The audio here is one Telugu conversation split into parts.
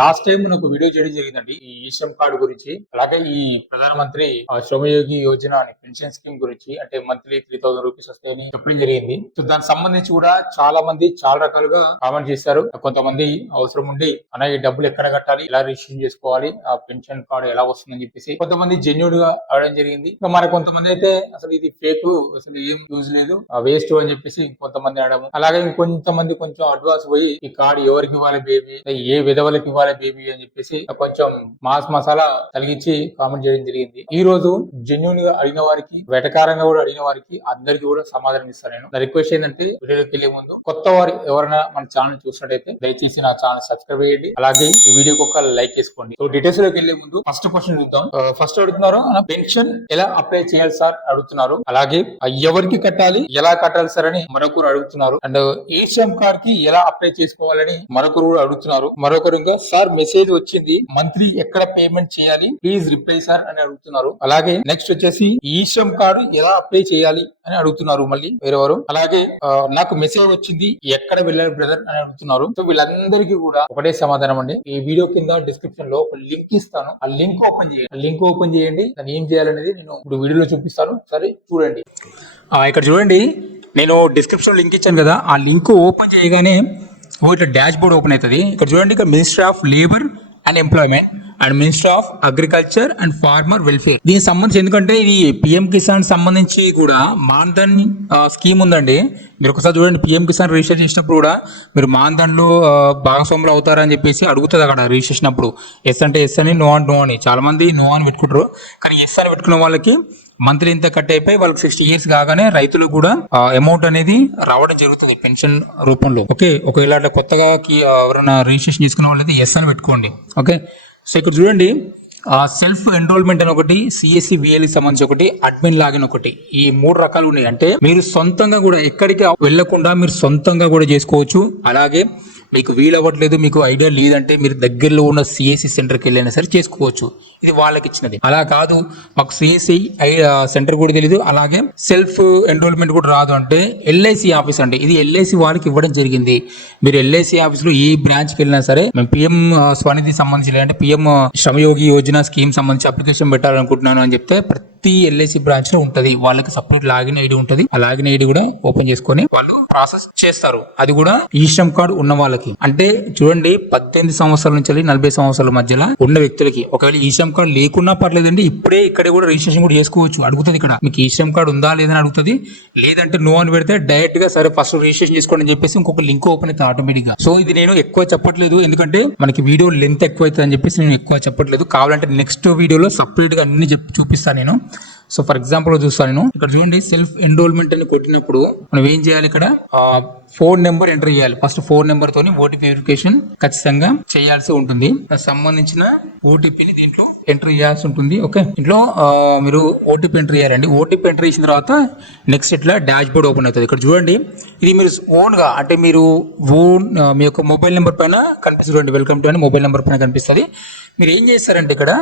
లాస్ట్ టైం మనకు వీడియో చేయడం జరిగిందండి ఈ ఈశ్రమ్ కార్డు గురించి. అలాగే ఈ ప్రధానమంత్రి శ్రమయోగి యోజన అని పెన్షన్ స్కీమ్ గురించి, అంటే మంత్లీ 3000 రూపీస్ వస్తాయని చెప్పడం జరిగింది. సో దానికి సంబంధించి కూడా చాలా మంది చాలా రకాలుగా కామెంట్ చేశారు. కొంతమంది అవసరం ఉండి అన్న ఈ డబ్బులు ఎక్కడ కట్టాలి, ఎలా రిజిస్ట్రేషన్ చేసుకోవాలి, ఆ పెన్షన్ కార్డు ఎలా వస్తుందని చెప్పేసి కొంతమంది జెన్యూన్ గా అడగడం జరిగింది. మరి కొంతమంది అయితే అసలు ఇది ఫేక్, అసలు ఏం యూజ్ లేదు, వేస్ట్ అని చెప్పేసి కొంతమంది అడగడం. అలాగే కొంతమంది కొంచెం అడ్వాన్స్ పోయి ఈ కార్డు ఎవరికి ఇవ్వాలి బేబీ, ఏ విధవలకి ఇవ్వాలి బేబీ అని చెప్పేసి కొంచెం మాస్ మసాలా కలిగించి కామెంట్ చేయడం జరిగింది. ఈ రోజు జెన్యూన్ గా అడిగిన వారికి, వెటకారంగా కూడా అడిగిన వారికి అందరికి కూడా సమాధానం ఇస్తాను. నేను నా రిక్వెస్ట్ ఏంటంటే వీడియోకి వెళ్లే ముందు కొత్త వారు ఎవరైనా మన ఛానల్ చూసినట్టయితే దయచేసి నా ఛానల్ సబ్స్క్రైబ్ చేయండి. అలాగే ఈ వీడియోకి ఒక లైక్ చేసుకోండి. సో డీటెయిల్స్ లోకి వెళ్లే ముందు ఫస్ట్ క్వశ్చన్ చూద్దాం. ఫస్ట్ అడుగుతున్నారు పెన్షన్ ఎలా అప్లై చేయాలి సార్ అడుగుతున్నారు. అలాగే ఎవరికి కట్టాలి, ఎలా కట్టాలి సార్ అని మరొకరు అడుగుతున్నారు. అండ్ ఈశ్రమ్ కార్డ్ కి ఎలా అప్లై చేసుకోవాలని మరొకరు కూడా అడుగుతున్నారు. మరొకరు సార్ మెసేజ్ వచ్చింది, మంత్లీ ఎక్కడ పేమెంట్ చేయాలి, ప్లీజ్ రిప్లై సార్ అని అడుగుతున్నారు. అలాగే నెక్స్ట్ వచ్చేసి ఈశ్రమ్ కార్డు ఎలా అప్లై చేయాలి అని అడుగుతున్నారు మళ్ళీ వేరెవరు. అలాగే నాకు మెసేజ్ వచ్చింది, ఎక్కడ వెళ్ళాలి బ్రదర్ అని అడుగుతున్నారు. సో వీళ్ళందరికీ కూడా ఒకటే సమాధానం అండి. ఈ వీడియో కింద డిస్క్రిప్షన్ లో ఒక లింక్ ఇస్తాను, ఆ లింక్ ఓపెన్ చేయండి. లింక్ ఓపెన్ చేయండి, దాన్ని ఏం చేయాలనేది నేను ఇప్పుడు వీడియోలో చూపిస్తాను. సరే చూడండి. ఇక్కడ చూడండి, నేను డిస్క్రిప్షన్ లింక్ ఇచ్చాను కదా, ఆ లింక్ ఓపెన్ చేయగానే ఇట్లా డాష్ బోర్డ్ ఓపెన్ అవుతుంది. ఇక్కడ చూడండి, ఇక్కడ ministry of labour and employment and ministry of agriculture and farmer welfare. దీనికి సంబంధించి, ఎందుకంటే ఇది పిఎం కిసాన్ సంబంధించి కూడా మాన్ధన్ స్కీమ్ ఉందండి. మీరు ఒకసారి చూడండి, పిఎం కిసాన్ రిజిస్టర్ చేసినప్పుడు కూడా మీరు మాన్ధన్లో భాగస్వాములు అవుతారని చెప్పేసి అడుగుతుంది అక్కడ రిజిస్ట్రేషన్ అప్పుడు. ఎస్ అంటే ఎస్ అని, నో అంటే నో అని. చాలా మంది నో అని పెట్టుకుంటారు, కానీ ఎస్ అని పెట్టుకున్న వాళ్ళకి మంత్లీ ఇంత కట్ అయిపోయి వాళ్ళకి 60 years కాగానే రైతులకు కూడా అమౌంట్ అనేది రావడం జరుగుతుంది పెన్షన్ రూపంలో. ఓకే, ఒకవేళ కొత్తగా ఎవరైనా రిజిస్ట్రేషన్ చేసుకున్న వాళ్ళైతే ఎస్ అని పెట్టుకోండి. ఓకే, సో ఇక్కడ చూడండి, సెల్ఫ్ ఎన్రోల్మెంట్ అని ఒకటి, సిఎస్సి విఎల్కి సంబంధించి ఒకటి, అడ్మిన్ లాగిన్ ఒకటి, ఈ 3 రకాలు ఉన్నాయి. అంటే మీరు సొంతంగా కూడా ఎక్కడికి వెళ్లకుండా మీరు సొంతంగా కూడా చేసుకోవచ్చు. అలాగే మీకు వీలవ్వట్లేదు, మీకు ఐడియా లేదంటే మీరు దగ్గరలో ఉన్న సిఎస్సి సెంటర్కి వెళ్ళైనా సరే చేసుకోవచ్చు. ఇది వాళ్ళకి ఇచ్చినది. అలా కాదు, మాకు సిఎస్సి సెంటర్ కూడా తెలియదు, అలాగే సెల్ఫ్ ఎన్రోల్మెంట్ కూడా రాదు అంటే ఎల్ఐసి ఆఫీస్ అండి, ఇది ఎల్ఐసి వాళ్ళకి ఇవ్వడం జరిగింది. మీరు ఎల్ఐసి ఆఫీస్ లో ఏ బ్రాంచ్కి వెళ్ళినా సరే, మేము పిఎం స్వనిధి సంబంధించి లేదంటే పిఎం శ్రమయోగి యోజన స్కీమ్ సంబంధించి అప్లికేషన్ పెట్టాలనుకుంటున్నాను అని చెప్తే ప్రతి ఎల్ఐసి బ్రాంచ్ లో ఉంటది, వాళ్ళకి సపరేట్ లాగిన్ ఐడి ఉంటది. ఆ లాగిన్ ఐడి కూడా ఓపెన్ చేసుకొని వాళ్ళు ప్రాసెస్ చేస్తారు. అది కూడా ఈశ్రమ్ కార్డు ఉన్న వాళ్ళకి. అంటే చూడండి, 18 సంవత్సరాల నుంచి 40 సంవత్సరాల మధ్యలో ఉన్న వ్యక్తులకి ఒకవేళ ఈశ్రమ్ కార్డు లేకున్నా పర్లేదండి, ఇప్పుడే ఇక్కడ కూడా రిజిస్ట్రేషన్ కూడా చేసుకోవచ్చు. అడుగుతుంది ఇక్కడ, మీకు ఈశ్రమ్ కార్డు ఉందా లేదని అడుగుతుంది. లేదంటే నో అని పెడితే డైరెక్ట్ గా సరే ఫస్ట్ రిజిస్ట్రేషన్ చేసుకోండి అని చెప్పేసి ఇంకొక లింక్ ఓపెన్ అవుతుంది ఆటోమేటిక్ గా. సో ఇది నేను ఎక్కువ చెప్పట్లేదు, ఎందుకంటే మనకి వీడియో లెంత్ ఎక్కువ అవుతుంది అని చెప్పేసి నేను ఎక్కువ చెప్పట్లేదు. కావాలంటే నెక్స్ట్ వీడియోలో సపరేట్ గా అన్ని చూపిస్తాను నేను. సో ఫర్ ఎగ్జాంపుల్ చూస్తాను నేను. ఇక్కడ చూడండి, సెల్ఫ్ ఎన్రోల్మెంట్ అని కొట్టినప్పుడు మనం ఏం చేయాలి, ఇక్కడ ఫోన్ నెంబర్ ఎంటర్ చేయాలి. ఫస్ట్ ఫోన్ నెంబర్ తోని ఓటీపీ వెరిఫికేషన్ ఖచ్చితంగా చేయాల్సి ఉంటుంది. సంబంధించిన ఓటీపీని దీంట్లో ఎంటర్ చేయాల్సి ఉంటుంది. ఓకే, ఇంట్లో మీరు ఓటీపీ ఎంటర్ చేయాలండి. ఓటీపీ ఎంటర్ చేసిన తర్వాత నెక్స్ట్ ఇట్లా డాష్ బోర్డ్ ఓపెన్ అవుతుంది. ఇక్కడ చూడండి, ఇది మీరు ఓన్ గా, అంటే మీరు ఓన్ మీ యొక్క మొబైల్ నెంబర్ పైన కనిపిస్తుంది. వెల్కమ్ టు అని మొబైల్ నెంబర్ పైన కనిపిస్తుంది. మీరు ఏం చేస్తారంటే ఇక్కడ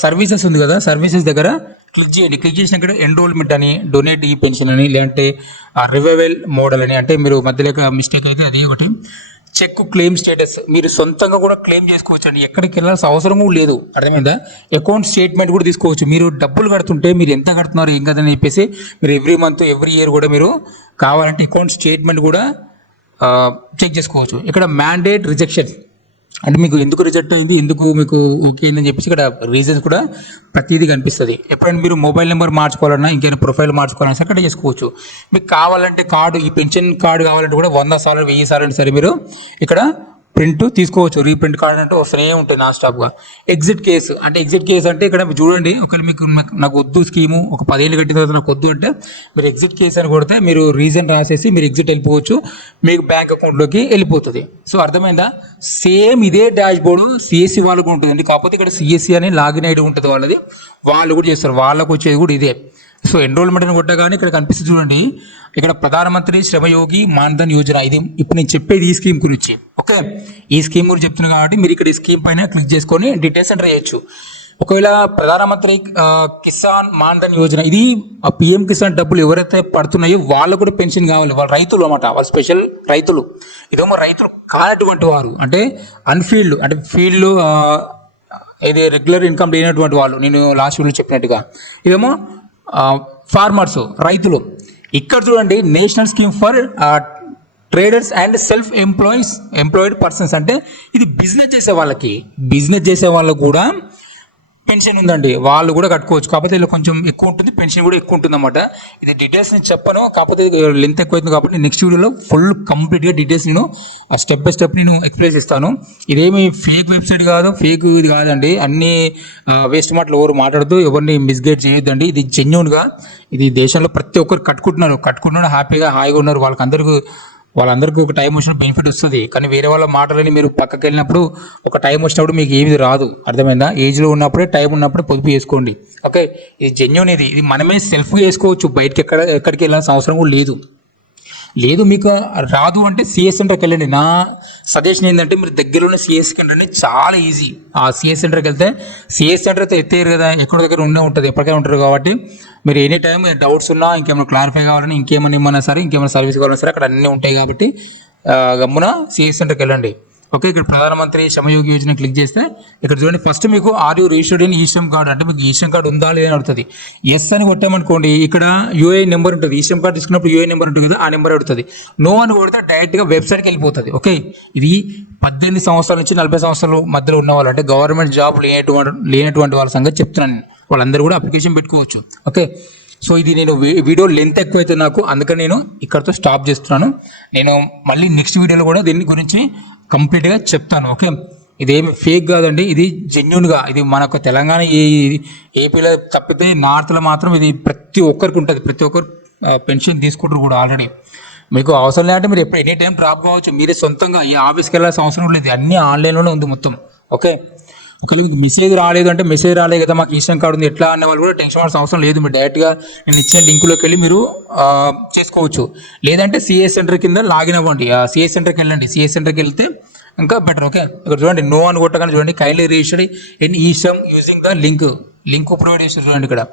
సర్వీసెస్ ఉంది కదా, సర్వీసెస్ దగ్గర క్లిక్ చేయండి. క్లిక్ చేసిన ఇక్కడ ఎన్రోల్మెంట్ అని, డొనేట్ ఈ పెన్షన్ అని, లేదంటే రివైవల్ మోడల్ అని, అంటే మీరు మధ్యలో మిస్టేక్ అయితే అది ఒకటి, చెక్ క్లెయిమ్ స్టేటస్, మీరు సొంతంగా కూడా క్లెయిమ్ చేసుకోవచ్చు అండి, ఎక్కడికి వెళ్ళాల్సిన అవసరం కూడా లేదు. అర్థమైందా? అకౌంట్ స్టేట్మెంట్ కూడా తీసుకోవచ్చు. మీరు డబ్బులు కడుతుంటే మీరు ఎంత కడుతున్నారు ఏం కదని చెప్పేసి మీరు ఎవ్రీ మంత్ ఎవ్రీ ఇయర్ కూడా మీరు కావాలంటే అకౌంట్ స్టేట్మెంట్ కూడా చెక్ చేసుకోవచ్చు. ఇక్కడ మ్యాండేట్ రిజెక్షన్ అంటే మీకు ఎందుకు రిజెక్ట్ అయింది, ఎందుకు మీకు ఓకే అయిందని చెప్పేసి ఇక్కడ రీజన్స్ కూడా ప్రతిదీ కనిపిస్తుంది. ఎప్పుడైనా మీరు మొబైల్ నెంబర్ మార్చుకోవాలన్నా, ఇంకేమైనా ప్రొఫైల్ మార్చుకోవాలన్నా సరే అక్కడ చేసుకోవచ్చు. మీకు కావాలంటే కార్డు, ఈ పెన్షన్ కార్డు కావాలంటే కూడా 100 సార్లు 1000 సార్లు సరే మీరు ఇక్కడ ప్రింట్ తీసుకోవచ్చు. రీప్రింట్ కార్డ్ అంటే వస్తూనే ఉంటుంది నాన్ స్టాప్ గా. ఎగ్జిట్ కేసు అంటే, ఎగ్జిట్ కేసు అంటే ఇక్కడ చూడండి, ఒకవేళ మీకు నాకు వద్దు స్కీము, ఒక 10 ఏళ్ళు కట్టిన తర్వాత నాకు వద్దు అంటే మీరు ఎగ్జిట్ కేసు అని కొడితే మీరు రీజన్ రాసేసి మీరు ఎగ్జిట్ వెళ్ళిపోవచ్చు, మీకు బ్యాంక్ అకౌంట్లోకి వెళ్ళిపోతుంది. సో అర్థమైందా? సేమ్ ఇదే డాష్ బోర్డు సిఎస్సి వాళ్ళకు ఉంటుందండి, కాకపోతే ఇక్కడ సిఎస్సి అని లాగిన్ ఐడి ఉంటుంది వాళ్ళది, వాళ్ళు కూడా చేస్తారు, వాళ్ళకు వచ్చేది కూడా ఇదే. సో ఎన్రోల్మెంట్ అని కొట్టగానే ఇక్కడ కనిపిస్తుంది చూడండి, ఇక్కడ ప్రధానమంత్రి శ్రమయోగి మాన్ధన్ యోజన. ఇది ఇప్పుడు నేను చెప్పేది ఈ స్కీమ్ గురించి. ఓకే, ఈ స్కీమ్ గురించి చెప్తున్నాను కాబట్టి మీరు ఇక్కడ ఈ స్కీమ్ పైన క్లిక్ చేసుకొని డీటెయిల్స్ ఎంటర్ చేయొచ్చు. ఒకవేళ ప్రధానమంత్రి కిసాన్ మాన్ ధన్ యోజన, ఇది పిఎం కిసాన్ డబ్బులు ఎవరైతే పడుతున్నాయో వాళ్ళు కూడా పెన్షన్ కావాలి. వాళ్ళు రైతులు అన్నమాట, వాళ్ళు స్పెషల్ రైతులు. ఇదేమో రైతులు కానటువంటి వారు, అంటే అన్ఫీల్డ్, అంటే ఫీల్డ్ ఇది రెగ్యులర్ ఇన్కమ్ లేనటువంటి వాళ్ళు, నేను లాస్ట్ వీడియో చెప్పినట్టుగా. ఇదేమో ఫార్మర్స్, రైతులు. ఇక్కడ చూడండి, national scheme for traders and self employed persons, అంటే ఇది బిజినెస్ చేసే వాళ్ళకు కూడా పెన్షన్ ఉందండి. వాళ్ళు కూడా కట్టుకోవచ్చు, కాకపోతే ఇలా కొంచెం ఎక్కువ ఉంటుంది, పెన్షన్ కూడా ఎక్కువ ఉంటుంది అన్నమాట. ఇది డీటెయిల్స్ నేను చెప్పను, కాకపోతే లెంత్ ఎక్కువ అవుతుంది కాబట్టి నెక్స్ట్ వీడియోలో ఫుల్ కంప్లీట్గా డీటెయిల్స్ నేను స్టెప్ బై స్టెప్ నేను ఎక్స్ప్లెయిన్ ఇస్తాను. ఇదేమి ఫేక్ వెబ్సైట్ కాదు, ఫేక్ ఇది కాదండి. అన్ని వేస్ట్ మాటలు ఎవరు మాట్లాడుతూ ఎవరిని మిస్గైడ్ చేయొద్దండి. ఇది జెన్యూన్గా, ఇది దేశంలో ప్రతి ఒక్కరు కట్టుకుంటున్నారు, హాయిగా ఉన్నారు. వాళ్ళందరికీ ఒక టైం వచ్చినప్పుడు బెనిఫిట్ వస్తుంది. కానీ వేరే వాళ్ళ మాటలని మీరు పక్కకి వెళ్ళినప్పుడు, ఒక టైం వచ్చినప్పుడు మీకు ఏమి రాదు. అర్థమైందా? ఏజ్లో ఉన్నప్పుడే, టైం ఉన్నప్పుడే పొదుపు చేసుకోండి. ఓకే, ఇది జెన్యూన్. ఇది మనమే సెల్ఫ్గా చేసుకోవచ్చు, బయటకి ఎక్కడికి వెళ్ళాల్సిన అవసరం కూడా లేదు. మీకు రాదు అంటే సిఎస్ సెంటర్కి వెళ్ళండి. నా సజెషన్ ఏంటంటే, మీరు దగ్గరలోనే సిఎస్ సెంటర్, చాలా ఈజీ. ఆ సిఎస్ సెంటర్కి వెళ్తే, సిఎస్ సెంటర్ అయితే ఎత్తేరు కదా, ఎక్కడో దగ్గర ఉంటుంది, ఎప్పటికైనా ఉంటారు. కాబట్టి మీరు ఎనీ టైం డౌట్స్ ఉన్నా, ఇంకేమైనా క్లారిఫై కావాలని, ఇంకేమైనా సరే, ఇంకేమైనా సర్వీస్ కావాలన్నా సరే, అక్కడ అన్నీ ఉంటాయి. కాబట్టి గమ్మున సిఎస్ సెంటర్కి వెళ్ళండి. ఓకే, ఇక్కడ ప్రధానమంత్రి శ్రమయోగి యోజన క్లిక్ చేస్తే ఇక్కడ చూడండి, ఫస్ట్ మీకు are you registered in eShram card, అంటే మీకు ఈశ్రమ్ కార్డ్ ఉందా లేదా అని అడుగుతుంది. ఎస్ అని కొట్టామనుకోండి, ఇక్కడ యూఏ నెంబర్ ఉంటుంది. ఈశ్రమ్ కార్డ్ తీసుకున్నప్పుడు యూఏ నెంబర్ ఉంటుంది కదా, ఆ నెంబర్ అడుగుతుంది. నో అని కొడితే డైరెక్ట్గా వెబ్సైట్కి వెళ్ళిపోతుంది. ఓకే, ఇది 18 సంవత్సరాల నుంచి 40 సంవత్సరాల మధ్యలో ఉన్న వాళ్ళు, అంటే గవర్నమెంట్ జాబ్ లేనటువంటి వాళ్ళ సంగతి చెప్తున్నాను. వాళ్ళందరూ కూడా అప్లికేషన్ పెట్టుకోవచ్చు. ఓకే, సో ఇది నేను వీడియో లెంత్ ఎక్కువైతే నాకు, అందుకని నేను ఇక్కడతో స్టాప్ చేస్తున్నాను. నేను మళ్ళీ నెక్స్ట్ వీడియోలో కూడా దీని గురించి కంప్లీట్గా చెప్తాను. ఓకే, ఇదేమి ఫేక్ కాదండి, ఇది జెన్యున్గా. ఇది మనకు తెలంగాణ ఏపీలో తప్పితే నార్త్లో మాత్రం ఇది ప్రతి ఒక్కరికి ఉంటుంది. ప్రతి ఒక్కరు పెన్షన్ తీసుకుంటారు కూడా ఆల్రెడీ. మీకు అవసరం లేదంటే మీరు ఎప్పుడు ఎనీ టైం డ్రాప్ కావచ్చు. మీరే సొంతంగా ఏ ఆఫీస్కి వెళ్ళాల్సిన అవసరం లేదు, అన్నీ ఆన్లైన్లోనే ఉంది మొత్తం. ఓకే, ఒకవేళ మీకు మెసేజ్ రాలేదు అంటే, మెసేజ్ రాలేదు కదా మాకు ఈశ్రమ్ కార్డు ఉంది ఎట్లా అనే వాళ్ళు కూడా టెన్షన్ పడాల్సిన అవసరం లేదు. మీరు డైరెక్ట్గా నేను ఇచ్చిన లింకులోకి వెళ్ళి మీరు చేసుకోవచ్చు. లేదంటే సిఎస్ సెంటర్ కింద లాగిన్ అవ్వండి. సిఎస్ సెంటర్కి వెళ్ళండి. సిఎస్ సెంటర్కి వెళ్తే ఇంకా బెటర్. ఓకే, ఇక్కడ చూడండి, నో అని కొట్టగానే చూడండి, kindly registered in eShram using the link provide చేస్తారు. చూడండి, ఇక్కడ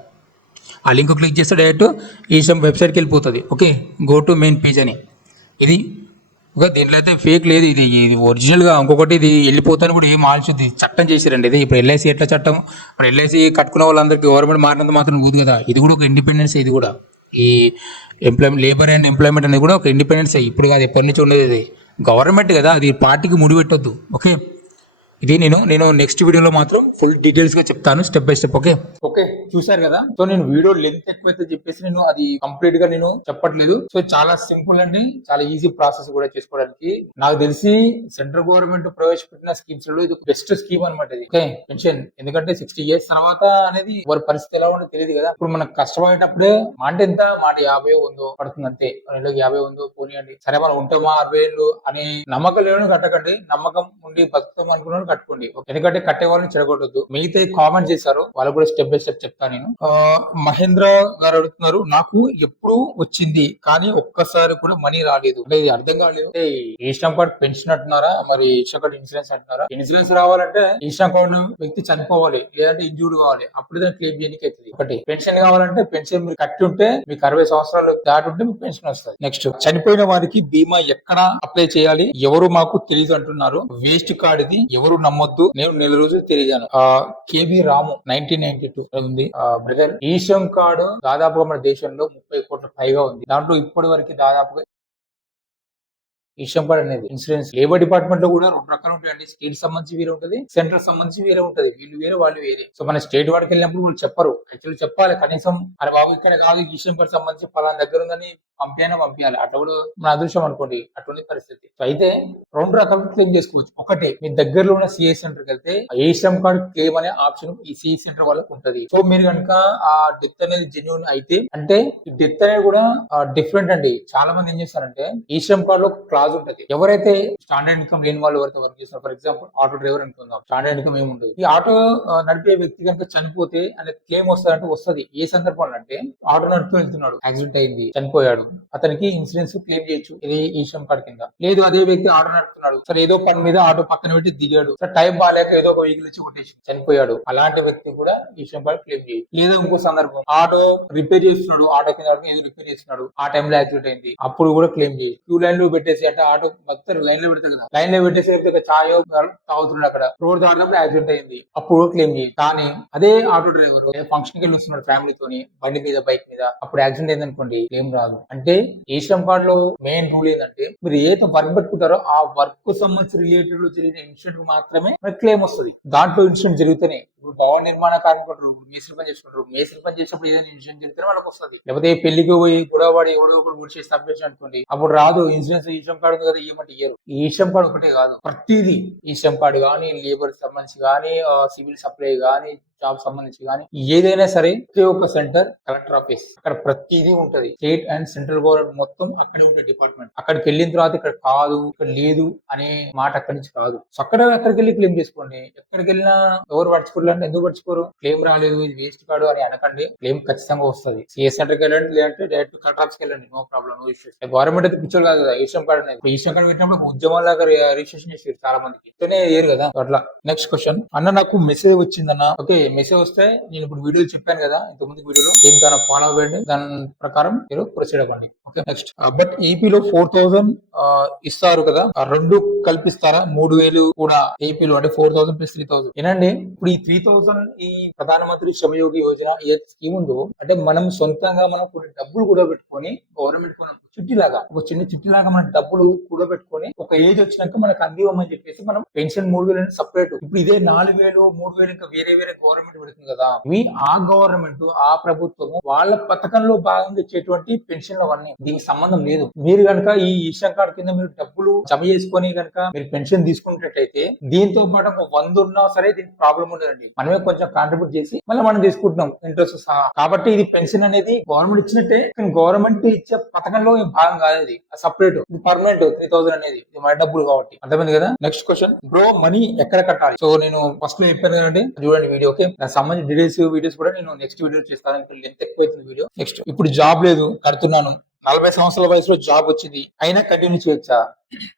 ఆ లింక్ క్లిక్ చేస్తే డైరెక్ట్ ఈశ్రమ్ వెబ్సైట్కి వెళ్ళిపోతుంది. Okay, go to main page అని. ఇది ఓకే, దీంట్లో అయితే ఫేక్ లేదు, ఇది ఒరిజినల్గా. ఇంకొకటి, ఇది వెళ్ళిపోతాను కూడా ఏం ఆలోచించి చట్టం చేశారండి. ఇది ఇప్పుడు ఎల్ఐసి ఎట్లా చట్టం, ఇప్పుడు ఎల్ఐసి కట్టుకున్న వాళ్ళందరికీ గవర్నమెంట్ మారినంత మాత్రం ఊదు కదా. ఇది కూడా ఒక ఇండిపెండెన్స్. ఇది కూడా ఈ లేబర్ అండ్ ఎంప్లాయ్మెంట్ అనేది కూడా ఒక ఇండిపెండెన్స్. ఇప్పుడు కాదు, ఎప్పటి నుంచి ఉండేది. ఇది గవర్నమెంట్ కదా, అది పార్టీకి ముడిపెట్టొద్దు. ఓకే, ఇది నేను నెక్స్ట్ వీడియోలో మాత్రం ఫుల్ డీటెయిల్స్ గా చెప్తాను, స్టెప్ బై స్టెప్. ఓకే, చూసారు కదా. సో నేను వీడియో లెంత్ ఎక్కువైతే చెప్పేసి నేను అది కంప్లీట్ గా నేను చెప్పట్లేదు. సో చాలా సింపుల్ అండి, చాలా ఈజీ ప్రాసెస్ కూడా చేసుకోవడానికి. నాకు తెలిసి సెంట్రల్ గవర్నమెంట్ ప్రవేశపెట్టిన స్కీమ్స్ లో ఇది బెస్ట్ స్కీమ్ అనమాట. ఇది ఓకే, పెన్షన్. ఎందుకంటే 60 years తర్వాత అనేది వారి పరిస్థితి ఎలా ఉండదో తెలియదు కదా. ఇప్పుడు మనకు కష్టపడేటప్పుడే మాట ఎంత, మాట 50 పడుతుంది అంతే. నెలకు 50 పోనీయండి, సరే మనం ఉంటామా 60 ఏళ్ళు అనే నమ్మకం లేని కట్టకండి. నమ్మకం ఉండి బతుకుతాం అనుకున్నాను కట్టుకోండి. ఎందుకంటే కట్టే వాళ్ళని చెడగొట్టద్దు. మిగతా కామెంట్ చేశారు, వాళ్ళు కూడా స్టెప్ బై స్టెప్ చెప్తాను నేను. మహేంద్ర గారు అడుగుతున్నారు, నాకు ఎప్పుడు వచ్చింది కానీ ఒక్కసారి కూడా మనీ రాలేదు. అంటే ఇది అర్థం కాలేదు. ఈశ్రమ్ కార్డ్ పెన్షన్ అంటున్నారా, మరి ఈశ్రమ్ కార్డ్ ఇన్సూరెన్స్ అంటున్నారా? ఇన్సూరెన్స్ రావాలంటే ఈశ్రమ్ కార్డ్ వ్యక్తి చనిపోవాలి, లేదంటే ఇంజూర్డ్ కావాలి, అప్పుడు దాన్ని క్లెయిమ్ చేయడానికి అవుతుంది. ఒకటి పెన్షన్ కావాలంటే, పెన్షన్ మీరు కట్టి ఉంటే, మీకు 60 సంవత్సరాలు దాటి ఉంటే మీకు పెన్షన్ వస్తుంది. నెక్స్ట్, చనిపోయిన వారికి బీమా ఎక్కడ అప్లై చేయాలి, ఎవరు మాకు తెలియదు అంటున్నారు. వేస్ట్ కార్డ్ ఇది, ఎవరు నమ్మొద్దు. నేను 4 రోజులు తిరిగాను. కేబి రాము 1992 ఉంది. బ్రదర్, ఈశ్రమ్ కార్డు దాదాపుగా మన దేశంలో 30 కోట్ల పైగా ఉంది. దాంట్లో ఇప్పటి వరకు దాదాపుగా ఈశ్రమ్ కార్డ్ అనేది ఇన్సూరెన్స్ లేబర్ డిపార్ట్మెంట్ లో కూడా 2 రకాలు ఉంటాయండి. స్టేట్ సంబంధించి వేరే ఉంటుంది, సెంట్రల్ సంబంధించి వేరే ఉంటుంది. వీళ్ళు వేరే, వాళ్ళు వేరే. సో మన స్టేట్ వాడికి వెళ్ళినప్పుడు వాళ్ళు చెప్పరు. యాక్చువల్లీ చెప్పాలి కనీసం, అరే బాబు ఇక్కడ కాదు ఈశ్రమ్ కార్డ్ సంబంధించి పలానా దగ్గర ఉందని పంపించాలి. అట్లా కూడా మన అదృష్టం అనుకోండి, అటువంటి పరిస్థితి. సో అయితే 2 రకాలు క్లెయిమ్ చేసుకోవచ్చు. ఒకటి, మీ దగ్గరలో ఉన్న సిఎస్ సెంటర్కి వెళ్తే ఈశ్రమ్ కార్డ్ క్లెయిమ్ అనే ఆప్షన్ ఈ సిఎస్ సెంటర్ వాళ్ళకి ఉంటుంది. సో మీరు కనుక ఆ డెత్ అనేది జెన్యూన్ అయితే, అంటే ఈ డెత్ అనేది కూడా డిఫరెంట్ అండి. చాలా మంది ఏం చేస్తారంటే ఈశ్రమ్ కార్డ్ లో క్లాజ్ ఉంటది. ఎవరైతే స్టాండర్డ్ ఇన్కమ్ లేని వాళ్ళు ఎవరైతే వర్క్ చేస్తారు, ఫర్ ఎగ్జాంపుల్ ఆటో డ్రైవర్ అనుకుందాం, స్టాండర్డ్ ఇన్కమ్ ఏమి ఉండదు. ఈ ఆటో నడిపే వ్యక్తి కనుక చనిపోతే అనే క్లెయిమ్ వస్తుందంటే వస్తుంది. ఏ సందర్భంలో అంటే ఆటో నడుపుతూ వెళ్తున్నాడు, యాక్సిడెంట్ అయింది, చనిపోయాడు, అతనికి ఇన్సూరెన్స్ క్లెయిమ్ చేయొచ్చు, ఇది ఈ శ్రమ్ కార్డ్ కింద. లేదు అదే వ్యక్తి ఆటో నడుపుతున్నాడు, సరే ఏదో పని మీద ఆటో పక్కన పెట్టి దిగాడు, సరే టైం బాగాలేక ఏదో ఒక వెహికల్ ఇచ్చి కొట్టేసి చనిపోయాడు, అలాంటి వ్యక్తి కూడా ఈ శ్రమ్ కార్డ్ క్లెయిమ్ చేయొచ్చు. లేదా ఇంకో సందర్భం, ఆటో రిపేర్ చేస్తున్నాడు, ఆటో కింద ఏదో రిపేర్ చేస్తున్నాడు, ఆ టైంలో యాక్సిడెంట్ అయింది, అప్పుడు కూడా క్లెయిమ్ చేయొచ్చు. క్యూ లైన్ లో పెట్టేసి అంటే ఆటో మొత్తం లైన్ లో పెడతారు కదా, లైన్ లో పెట్టేసి చాయో తాగుతున్నాడు, అక్కడ రోడ్ దాటినప్పుడు యాక్సిడెంట్ అయింది, అప్పుడు క్లెయిమ్ చేయొచ్చు. కానీ అదే ఆటో డ్రైవర్ ఫంక్షన్ కి వెళ్ళి వస్తున్నాడు ఫ్యామిలీతోని, బండి మీద బైక్ మీద, అప్పుడు యాక్సిడెంట్ అయింది అనుకోండి, క్లెయిమ్ రాదు. అంటే ఈ శ్రమ్ కార్డ్ లో మెయిన్ రూల్ ఏంటంటే మీరు ఏదైతే వర్క్ పెట్టుకుంటారో ఆ వర్క్ కు సంబంధించిన రిలేటెడ్ లో జరిగిన ఇన్సిడెంట్ మాత్రమే క్లెయిమ్ వస్తుంది. దాంట్లో ఇన్సిడెంట్ జరిగితేనే, ఇప్పుడు భవన నిర్మాణ కార్మికులు మేస్త్రి పని చేసుకుంటారు, మేస్త్రి పని చేసినప్పుడు ఏదైనా ఇన్సూరెన్స్ జరిగితే వాళ్ళకి వస్తుంది. లేకపోతే పెళ్లికి పోయి గొడవడి ఎవడో ఒకటి ఊడి చేసి తప్పేసి అనుకోండి, అప్పుడు రాదు. ఇన్సూరెన్స్ ఈ శ్రమ్ కార్డు ఉంది కదా ఇవ్వమంటే ఇయ్యరు. ఈ శ్రమ్ కార్డు ఒకటే కాదు, ప్రతిదీ ఈ శ్రమ్ కార్డు కానీ, లేబర్ సంబంధించి కానీ, సివిల్ సప్లై కానీ, జాబ్ సంబంధించి కానీ ఏదైనా సరే ఒకే ఒక సెంటర్ కలెక్టర్ ఆఫీస్, అక్కడ ప్రతిదీ ఉంటది. స్టేట్ అండ్ సెంట్రల్ గవర్నమెంట్ మొత్తం అక్కడే ఉండే డిపార్ట్మెంట్. అక్కడికి వెళ్ళిన తర్వాత ఇక్కడ కాదు, ఇక్కడ లేదు అనే మాట అక్కడి నుంచి రాదు. సో అక్కడికి వెళ్ళి క్లెయిమ్ చేసుకోండి. ఎక్కడికి వెళ్ళినా ఎవరు పడుచుకోవాలంటే ఎందుకు పడుచుకోరు, క్లెయిమ్ రాలేదు ఇది వేస్ట్ కాదు అని అనకండి, క్లెయిమ్ ఖచ్చితంగా వస్తుంది. సిఎస్ సెంటర్కి వెళ్ళండి, లేదంటే డైరెక్ట్ కలెక్టర్ ఆఫీస్కి వెళ్ళండి, no problem, no issues. Government అయితే పిక్చర్ కాదు కదా ఈ శ్రమ్ కార్డు అనేది. ఈ శ్రమ్ కార్డు పెట్టినప్పుడు ఉద్యమం లాగా రిజిస్ట్రేషన్ చేసారు చాలా మందికి, ఏరు కదా అట్లా. నెక్స్ట్ క్వశ్చన్, అన్న నాకు మెసేజ్ వచ్చిందన్న. ఓకే, మెసేజ్ వస్తే నేను ఇప్పుడు వీడియో చెప్పాను కదా ఇంతకుముందు వీడియోలో, ఏం దాన్ని ఫాలో అవ్వండి, దాని ప్రకారం మీరు ప్రొసీడ్ అవ్వండి. ఓకే, నెక్స్ట్, బట్ ఏపీలో 4,000 ఇస్తారు కదా, రెండు కల్పిస్తారా? 3,000 కూడా ఏపీలో, అంటే 4,000 ప్లస్ 3,000 ఏనండి. ఇప్పుడు ఈ 3,000 ఈ ప్రధానమంత్రి శ్రమయోగి యోజన ఏ స్కీమ్ ఉందో, అంటే మనం సొంతంగా మనం కొన్ని డబ్బులు కూడా పెట్టుకొని గవర్నమెంట్ మనం చిట్టిలాగా, ఒక చిన్న చిట్టిలాగా మన డబ్బులు కూడా పెట్టుకొని ఒక ఏజ్ వచ్చినాక మనకు అందివ్వమని చెప్పేసి మనం పెన్షన్ 3,000 సపరేట్. ఇప్పుడు ఇదే 4,000 3,000 ఇంకా వేరే వేరే గవర్నమెంట్ పెడుతుంది కదా, ఇవి ఆ గవర్నమెంట్ ఆ ప్రభుత్వము వాళ్ళ పథకంలో భాగంగా ఇచ్చేటువంటి పెన్షన్లు అవన్నీ, దీనికి సంబంధం లేదు. మీరు కనుక ఈ శ్రమ్ కార్డు కింద మీరు డబ్బులు జమ చేసుకొని కనుక మీరు పెన్షన్ తీసుకున్నట్టయితే దీంతో పాటు ఒక 100 ఉన్నా సరే దీనికి ప్రాబ్లం ఉండదండి. మనమే కొంచెం కాంట్రిబ్యూట్ చేసి మళ్ళీ మనం తీసుకుంటున్నాం ఇంట్రెస్ట్ సహా. కాబట్టి ఇది పెన్షన్ అనేది గవర్నమెంట్ ఇచ్చినట్టే, కానీ గవర్నమెంట్ ఇచ్చే పథకంలో భాగం కాదు, ఇది సపరేట్, ఇది పర్మనెంట్. 3,000 అనేది ఇది మన డబ్బులు కాబట్టి, అర్థమైంది కదా. నెక్స్ట్ క్వశ్చన్, బ్రో మనీ ఎక్కడ కట్టాలి? సో నేను ఫస్ట్ లో చెప్పాను కదండి, చూడండి వీడియో. ఓకే, దానికి సంబంధించిన డీటెయిల్స్ వీడియోస్ కూడా నేను నెక్స్ట్ వీడియో చేస్తాను, లెంత్ ఎక్కువ అవుతుంది వీడియో. నెక్స్ట్, ఇప్పుడు జాబ్ లేదు, కడుతున్నాను, 40 సంవత్సరాల వయసులో జాబ్ వచ్చింది, అయినా కంటిన్యూ చేయొచ్చా?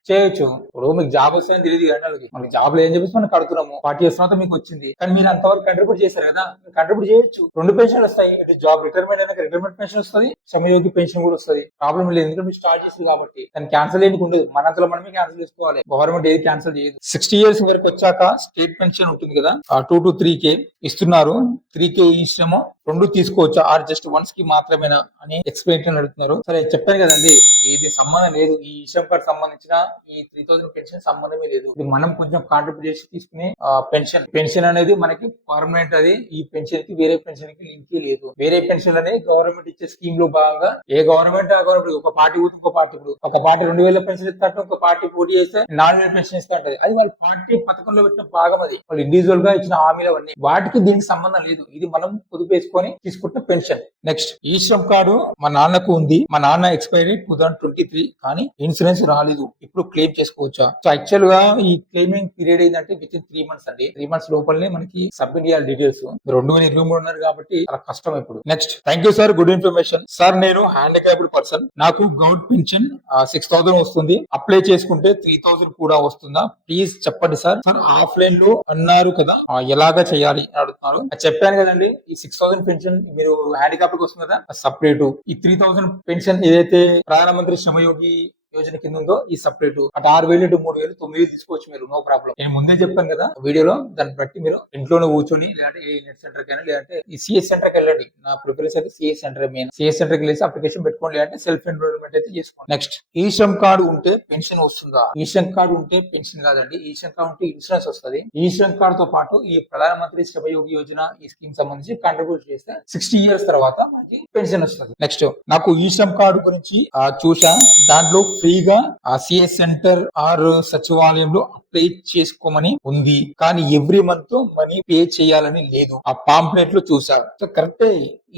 చేయొచ్చు. ఇప్పుడు మీకు జాబ్ వస్తుందని తెలియదు కానీ వాళ్ళకి, మనకి జాబ్ లేదని చెప్పేసి మనం కడుతున్నాము, 40 years తర్వాత మీకు వచ్చింది, కానీ మీరు అంతవరకు కంట్రిబ్యూట్ చేశారు కదా, కంట్రిబ్యూట్ చేయొచ్చు. 2 పెన్షన్లు వస్తాయి, ఇటు జాబ్ రిటైర్మెంట్ అయినా రిటైర్మెంట్ పెన్షన్ వస్తుంది, శ్రమయోగి పెన్షన్ కూడా వస్తుంది, ప్రాబ్లం లేదు. ఎందుకంటే మీరు స్టార్ట్ చేసింది కాబట్టి దాన్ని క్యాన్సిల్ చేయడానికి ఉండదు, మనంతలో మనమే క్యాన్సిల్ చేసుకోవాలి, గవర్నమెంట్ ఏది క్యాన్సిల్ చేయదు. 60 years వరకు వచ్చాక స్టేట్ పెన్షన్ ఉంటుంది కదా, 2 to 3K ఇస్తున్నారు, 3K ఈ శ్రమ 2 తీసుకోవచ్చా, ఆర్ జస్ట్ 1 స్కీమ్ మాత్రమేనా అని ఎక్స్ప్లెయిన్ అడుగుతున్నారు. సరే చెప్పాను కదండి, ఇది సంబంధం లేదు, ఈ శ్రమ్ కార్డు సంబంధించిన ఈ 3,000 పెన్షన్ సంబంధమే లేదు. ఇది మనం కొంచెం కాంట్రిబ్యూట్ చేసి తీసుకునే పెన్షన్ అనేది మనకి పర్మనెంట్. అది ఈ పెన్షన్ కి వేరే పెన్షన్ కి లింక్ లేదు. వేరే పెన్షన్ అనేది గవర్నమెంట్ ఇచ్చే స్కీమ్ లో భాగంగా ఏ గవర్నమెంట్ ఆ గవర్నమెంట్, ఒక పార్టీ ఇంకో పార్టీ, ఇప్పుడు ఒక పార్టీ 2,000 పెన్షన్ ఇస్తాంటే ఒక పార్టీ పోటీ చేస్తే 4,000 పెన్షన్ ఇస్తా ఉంటది. అది వాళ్ళ పార్టీ పథకంలో పెట్టిన భాగం, అది వాళ్ళు ఇండివిజువల్ గా ఇచ్చిన హామీలు అవన్నీ, వాటికి దీనికి సంబంధం లేదు. ఇది మనం పొదుపు వేసుకొని తీసుకుంటున్న పెన్షన్. నెక్స్ట్, ఈ శ్రమ్ కార్డు మా నాన్నకు ఉంది, మా నాన్న ఎక్స్పైరీ 2023, కానీ ఇన్సూరెన్స్ రాలేదు, ఇప్పుడు క్లెయిమ్ చేసుకోవచ్చా? సో యాక్చువల్ గా ఈ క్లెయిమింగ్ పీరియడ్ ఏంటంటే విత్ ఇన్ 3 months అండి. 3 months లోపలనే మనకి సబ్మిట్ చేయాలి డీటెయిల్స్. 2023 ఉన్నారు కాబట్టి చాలా కష్టం ఇప్పుడు. Next, thank you sir, good information. Sir నేను హ్యాండిక్యాప్డ్ పర్సన్, నాకు గవర్నమెంట్ పెన్షన్ 6,000 వస్తుంది, అప్లై చేసుకుంటే 3,000 కూడా వస్తుందా? ప్లీజ్ చెప్పండి సార్. సార్ ఆఫ్లైన్ లో అన్నారు కదా, ఎలాగా చేయాలి అని అడుగుతున్నారు. చెప్పాను కదండి, ఈ 6,000 పెన్షన్ మీరు హ్యాండిక్యాప్డ్ వస్తుంది కదా సపరేట్, ఈ 3,000 పెన్షన్ ఏదైతే ప్రధానమంత్రి శ్రమయోగి యోజన కింద ఉందో ఈ సపరేట్, అటు 6,000 to 3,000 9,000 తీసుకోవచ్చు మీరు, నో ప్రాబ్లం. నేను ముందే చెప్పాను కదా వీడియోలో, దాన్ని బట్టి మీరు ఇంట్లోనే కూర్చొని లేదంటే ఏ నెట్ సెంటర్ కైనా లేదంటే ఈ సిఎస్ సెంటర్ కి వెళ్ళండి. నా ప్రిఫరెన్స్ అయితే CS centre main. CS centre కి వెళ్ళేసి అప్లికేషన్ పెట్టుకోండి, లేదంటే సెల్ఫ్ ఎన్రోల్మెంట్ అయితే చేసుకోండి. నెక్స్ట్, ఈ శ్రమ్ కార్డు ఉంటే పెన్షన్ వస్తుందా? ఈ శ్రమ్ కార్డు ఉంటే పెన్షన్ కాదండి, ఈ శ్రమ్ కార్డు ఉంటే ఇన్సూరెన్స్ వస్తుంది. ఈ శ్రమ్ కార్డు తో పాటు ఈ ప్రధానమంత్రి శ్రమయోగి యోజన ఈ స్కీమ్ సంబంధించి కాంట్రిబ్యూట్ చేస్తే 60 years తర్వాత మనకి పెన్షన్ వస్తుంది. నెక్స్ట్, నాకు ఈ శ్రమ్ కార్డు గురించి చూసా, దాంట్లో ఫ్రీగా సిఎస్ సెంటర్ ఆర్ సచివాలయంలో అప్లై చేసుకోమని ఉంది, కానీ ఎవ్రీ మంత్ మనీ పే చేయాలని లేదు. ఆ పాంప్లెట్ లో చూసారు. సో కరెక్టే,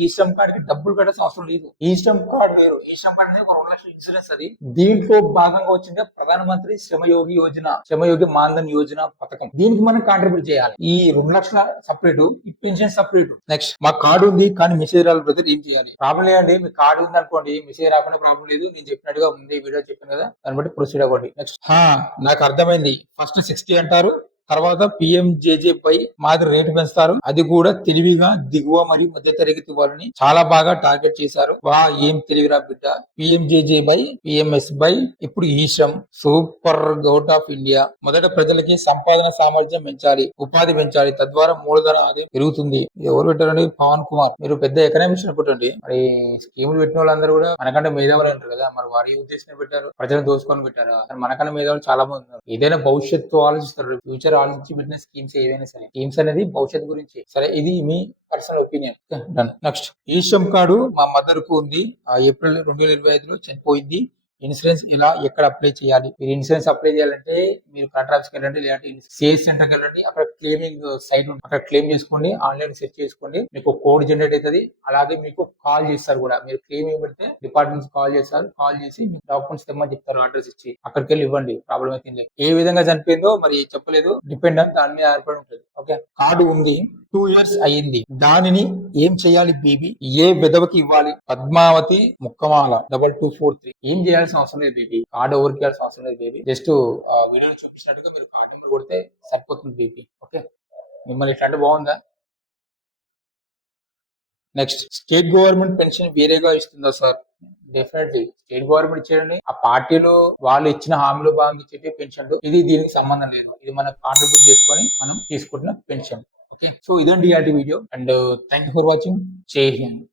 ఈ శ్రమ్ కార్డ్ కి డబ్బులు కట్టాల్సిన అవసరం లేదు. ఈ శ్రమ్ కార్డ్ వేరు. ఈ శ్రమ్ కార్డ్ అనేది ఒక 2 లక్షల ఇన్సూరెన్స్. అది దీంట్లో భాగంగా వచ్చింది ప్రధానమంత్రి శ్రమయోగి యోజన, శ్రమయోగి మాన్ధన్ యోజన పథకం. దీనికి మనం కాంట్రిబ్యూట్ చేయాలి. ఈ 2 లక్షల సపరేట్, ఈ పెన్షన్ సపరేట్. నెక్స్ట్, మా కార్డు ఉంది కానీ మెసేజ్ రాలి బ్రదర్, ఏం చేయాలి? ప్రాబ్లం లేదండి, మీ కార్డు ఉంది అనుకోండి, మెసేజ్ రాకుండా ప్రాబ్లం లేదు. నేను చెప్పినట్టుగా ముందే వీడియో చెప్పాను కదా, దాన్ని బట్టి ప్రొసీడ్ అవ్వండి. నెక్స్ట్, నాకు అర్థమైంది. ఫస్ట్ 60 అంటారు, తర్వాత పిఎంజేజే పై మాదిరి రేటు పెంచుతారు. అది కూడా తెలివిగా దిగువ మరియు మధ్య తరగతి వాళ్ళని చాలా బాగా టార్గెట్ చేశారు. వా, ఏం తెలివిరా బిడ్డ. పిఎంజేజే బై పిఎంఎస్ బై ఇప్పుడు eShram super govt of India. మొదట ప్రజలకి సంపాదన సామర్థ్యం పెంచాలి, ఉపాధి పెంచాలి, తద్వారా మూలధన ఆదాయం పెరుగుతుంది. ఎవరు పెట్టారండి? పవన్ కుమార్. మీరు పెద్ద ఎకనామిక్స్ అనుకుంటండి. మరి స్కీములు పెట్టిన వాళ్ళందరూ కూడా మనకంటే మేధావులు అంటారు కదా, మరి వారి ఉద్దేశం పెట్టారు, ప్రజలను దోసుకొని పెట్టారు. మనకన్నా మేధావులు చాలా మంది ఉన్నారు. ఏదైనా భవిష్యత్తు ఆలోచిస్తారు, ఫ్యూచర్ ఆలోచించి పెట్టిన స్కీమ్స్ ఏవైనా సరే. స్కీమ్స్ అనేది భవిష్యత్తు గురించి. సరే, ఇది మీ పర్సనల్ ఒపీనియన్. డన్. నెక్స్ట్, ఈ శ్రమ్ కార్డు మా మదర్ కు ఉంది. ఏప్రిల్ 2025లో చనిపోయింది. ఇన్సూరెన్స్ ఇలా ఎక్కడ అప్లై చేయాలి? మీరు ఇన్సూరెన్స్ అప్లై చేయాలంటే మీరు కలెక్టర్ ఆఫీస్కి వెళ్ళండి, లేదంటే సిఎస్ సెంటర్కి వెళ్ళండి. అక్కడ క్లెయిమింగ్ సైట్ ఉంది, అక్కడ క్లెయిమ్ చేసుకోండి. ఆన్లైన్ సెర్చ్ చేసుకోండి, మీకు కోడ్ జనరేట్ అవుతుంది. అలాగే మీకు కాల్ చేస్తారు కూడా. మీరు క్లెయిమ్ పెడితే డిపార్ట్మెంట్ కాల్ చేస్తారు. కాల్ చేసి మీకు డాక్యుమెంట్స్ తెమ్మని చెప్తారు, అడ్రస్ ఇచ్చి. అక్కడికి వెళ్ళి ఇవ్వండి. ప్రాబ్లం అయితే లేదు. ఏ విధంగా చనిపోయిందో మరి చెప్పలేదు, డిపెండ్ అని దాని మీద ఆధారపడి ఉంటుంది. ఓకే, కార్డు ఉంది, 2 years అయ్యింది. దానిని ఏం చేయాలి బేబీ? ఏ విధవకి ఇవ్వాలి? పద్మావతి ముక్కమాల 2243. ఏం చేయాల్సిన అవసరం లేదు బేబీ. కార్డు ఎవరికి ఇవ్వాల్సిన అవసరం లేదు బేబీ. జస్ట్ వీడియో చూపించినట్టుగా మీరు కార్డు నెంబర్ కొడితే సరిపోతుంది బేబీ. ఓకే, మిమ్మల్ని ఇట్లా అంటే బాగుందా? నెక్స్ట్, స్టేట్ గవర్నమెంట్ పెన్షన్ వేరేగా ఇస్తుందా సార్? డెఫినెట్లీ స్టేట్ గవర్నమెంట్ ఇచ్చేయండి. ఆ పార్టీలో వాళ్ళు ఇచ్చిన హామీలో భాగంగా ఇచ్చే పెన్షన్లు. ఇది దీనికి సంబంధం లేదు. ఇది మనం కాంట్రిబ్యూట్ చేసుకొని మనం తీసుకుంటున్న పెన్షన్. ఓకే, సో ఇదండి ఇయాల్టి వీడియో. And thank you for watching. జై హింద్.